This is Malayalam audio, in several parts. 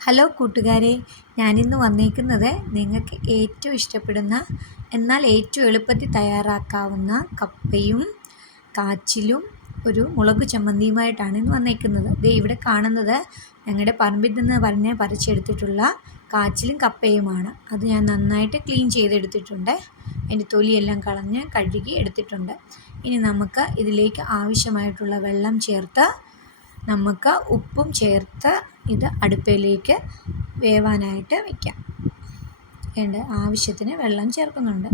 ഹലോ കൂട്ടുകാരെ ഞാനിന്ന് വന്നേക്കുന്നത് നിങ്ങൾക്ക് ഏറ്റവും ഇഷ്ടപ്പെടുന്ന എന്നാൽ ഏറ്റവും എളുപ്പത്തിൽ തയ്യാറാക്കാവുന്ന കപ്പയും കാച്ചിലും ഒരു മുളക് ചമ്മന്തിയുമായിട്ടാണ് ഇന്ന് വന്നേക്കുന്നത്. ദേ ഇവിടെ കാണുന്നത് ഞങ്ങളുടെ പറമ്പിൽ നിന്ന് പറഞ്ഞ് പറിച്ചെടുത്തിട്ടുള്ള കാച്ചിലും കപ്പയുമാണ്. അത് ഞാൻ നന്നായിട്ട് ക്ലീൻ ചെയ്തെടുത്തിട്ടുണ്ട്. അതിന്റെ തൊലിയെല്ലാം കളഞ്ഞ് കഴുകി എടുത്തിട്ടുണ്ട്. ഇനി നമുക്ക് ഇതിലേക്ക് ആവശ്യമായിട്ടുള്ള വെള്ളം ചേർത്ത് നമുക്ക് ഉപ്പും ചേർത്ത് ഇത് അടുപ്പിലേക്ക് വേവാനായിട്ട് വയ്ക്കാം വേണ്ട ആവശ്യത്തിന് വെള്ളം ചേർക്കുന്നുണ്ട്.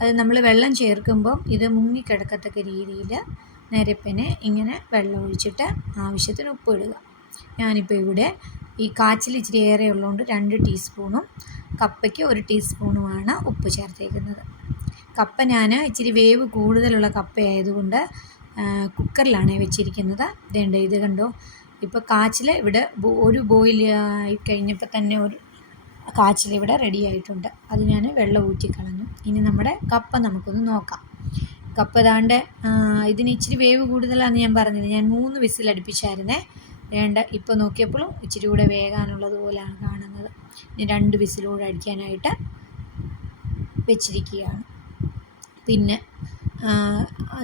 അത് നമ്മൾ വെള്ളം ചേർക്കുമ്പം ഇത് മുങ്ങിക്കിടക്കത്തക്ക രീതിയിൽ നിരപ്പിന് ഇങ്ങനെ വെള്ളം ഒഴിച്ചിട്ട് ആവശ്യത്തിന് ഉപ്പ് ഇടുക ഞാനിപ്പോൾ ഇവിടെ ഈ കാച്ചിൽ ഇച്ചിരി ഏറെ ഉള്ളതുകൊണ്ട് രണ്ട് ടീസ്പൂണും കപ്പയ്ക്ക് ഒരു ടീസ്പൂണുമാണ് ഉപ്പ് ചേർത്തേക്കുന്നത്. കപ്പ ഞാൻ ഇച്ചിരി വേവ് കൂടുതലുള്ള കപ്പയായതുകൊണ്ട് കുക്കറിലാണ് വെച്ചിരിക്കുന്നത്. ഇതേണ്ട ഇത് കണ്ടോ? ഇപ്പോൾ കാച്ചിൽ ഇവിടെ ഒരു ബോയിൽ ആയി കഴിഞ്ഞപ്പോൾ തന്നെ ഒരു കാച്ചിൽ ഇവിടെ റെഡി ആയിട്ടുണ്ട്. അത് ഞാൻ വെള്ളം ഊറ്റി കളഞ്ഞു. ഇനി നമ്മുടെ കപ്പ നമുക്കൊന്ന് നോക്കാം. കപ്പ ദാണ്ട് ഇതിന് ഇച്ചിരി വേവ് കൂടുതലാണെന്ന് ഞാൻ പറഞ്ഞത് ഞാൻ മൂന്ന് വിസിൽ അടുപ്പിച്ചായിരുന്നേ. വേണ്ട ഇപ്പോൾ നോക്കിയപ്പോഴും ഇച്ചിരി കൂടെ വേകാനുള്ളത് പോലെയാണ് കാണുന്നത്. ഇനി രണ്ട് വിസിലൂടെ അടിക്കാനായിട്ട് വെച്ചിരിക്കുകയാണ്. പിന്നെ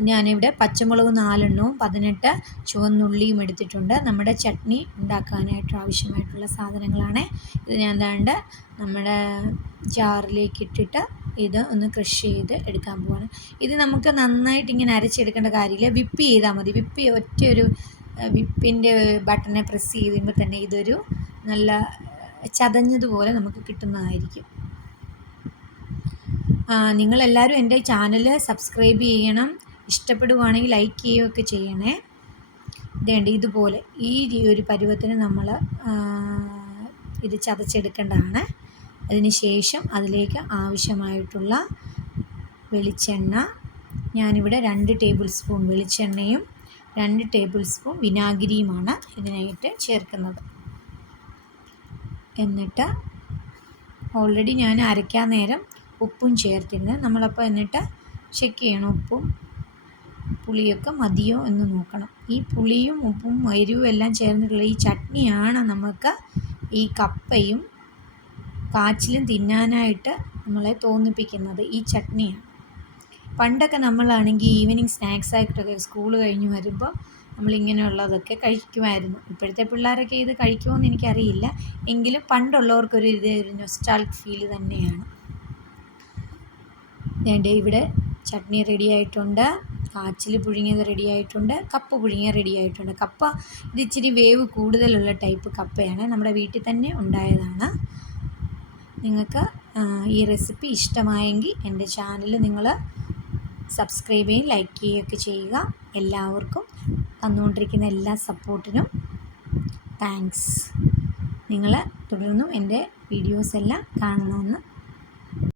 ഞാനിവിടെ പച്ചമുളക് നാലെണ്ണവും പതിനെട്ട് ചുവന്നുള്ളിയും എടുത്തിട്ടുണ്ട്. നമ്മുടെ ചട്നി ഉണ്ടാക്കാനായിട്ട് ആവശ്യമായിട്ടുള്ള സാധനങ്ങളാണ്. ഇത് ഞാൻ ദാണ്ട് നമ്മുടെ ജാറിലേക്ക് ഇട്ടിട്ട് ഇത് ഒന്ന് ക്രഷ് ചെയ്ത് എടുക്കാൻ പോവാണ്. ഇത് നമുക്ക് നന്നായിട്ട് ഇങ്ങനെ അരച്ചെടുക്കേണ്ട കാര്യമില്ല. വിപ്പ് ചെയ്താൽ മതി. വിപ്പ് ഒറ്റ ഒരു വിപ്പിന്റെ ബട്ടനെ പ്രസ് ചെയ്യുമ്പോൾ തന്നെ ഇതൊരു നല്ല ചതഞ്ഞതുപോലെ നമുക്ക് കിട്ടുന്നതായിരിക്കും. നിങ്ങളെല്ലാവരും എന്റെ ചാനൽ സബ്സ്ക്രൈബ് ചെയ്യണം. ഇഷ്ടപ്പെടുകയാണെങ്കിൽ ലൈക്ക് ചെയ്യുകയൊക്കെ ചെയ്യണേ. ഇതേണ്ട ഇതുപോലെ ഈ ഒരു പരുവത്തിന് നമ്മൾ ഇത് ചതച്ചെടുക്കേണ്ടതാണ്. അതിന് ശേഷം അതിലേക്ക് ആവശ്യമായിട്ടുള്ള വെളിച്ചെണ്ണ ഞാനിവിടെ രണ്ട് ടേബിൾ സ്പൂൺ വെളിച്ചെണ്ണയും രണ്ട് ടേബിൾ സ്പൂൺ വിനാഗിരിയുമാണ് ഇതിനായിട്ട് ചേർക്കുന്നത്. എന്നിട്ട് ഓൾറെഡി ഞാൻ അരയ്ക്കാൻ നേരം ഉപ്പും ചേർത്തിരുന്നത് നമ്മളപ്പോൾ എന്നിട്ട് ചെക്ക് ചെയ്യണം. ഉപ്പും പുളിയൊക്കെ മതിയോ എന്ന് നോക്കണം. ഈ പുളിയും ഉപ്പും എരിവും എല്ലാം ചേർന്നിട്ടുള്ള ഈ ചട്നിയാണ് നമുക്ക് ഈ കപ്പയും കാച്ചിലും തിന്നാനായിട്ട് നമ്മളെ തോന്നിപ്പിക്കുന്നത് ഈ ചട്നിയാണ്. പണ്ടൊക്കെ നമ്മളാണെങ്കിൽ ഈവനിങ് സ്നാക്സ് ആയിട്ടൊക്കെ സ്കൂൾ കഴിഞ്ഞ് വരുമ്പോൾ നമ്മളിങ്ങനെയുള്ളതൊക്കെ കഴിക്കുമായിരുന്നു. ഇപ്പോഴത്തെ പിള്ളേരൊക്കെ ഇത് കഴിക്കുമോ എന്ന് എനിക്കറിയില്ല. എങ്കിലും പണ്ടുള്ളവർക്കൊരു ഇത് ഒരു നൊസ്റ്റാൾജിക് ഫീൽ തന്നെയാണ്. വേണ്ട ഇവിടെ ചട്നി റെഡി ആയിട്ടുണ്ട്. കാച്ചിൽ പുഴുങ്ങിയത് റെഡി ആയിട്ടുണ്ട്. കപ്പ പുഴുങ്ങിയ റെഡി ആയിട്ടുണ്ട്. കപ്പ ഇത് ഇച്ചിരി വേവ് കൂടുതലുള്ള ടൈപ്പ് കപ്പയാണ്. നമ്മുടെ വീട്ടിൽ തന്നെ ഉണ്ടായതാണ്. നിങ്ങൾക്ക് ഈ റെസിപ്പി ഇഷ്ടമായെങ്കിൽ എന്റെ ചാനൽ നിങ്ങൾ സബ്സ്ക്രൈബ് ചെയ്യും ലൈക്ക് ചെയ്യുകയൊക്കെ ചെയ്യുക. എല്ലാവർക്കും തന്നുകൊണ്ടിരിക്കുന്ന എല്ലാ സപ്പോർട്ടിനും താങ്ക്സ് നിങ്ങൾ തുടർന്നും എന്റെ വീഡിയോസ് എല്ലാം കാണണമെന്ന്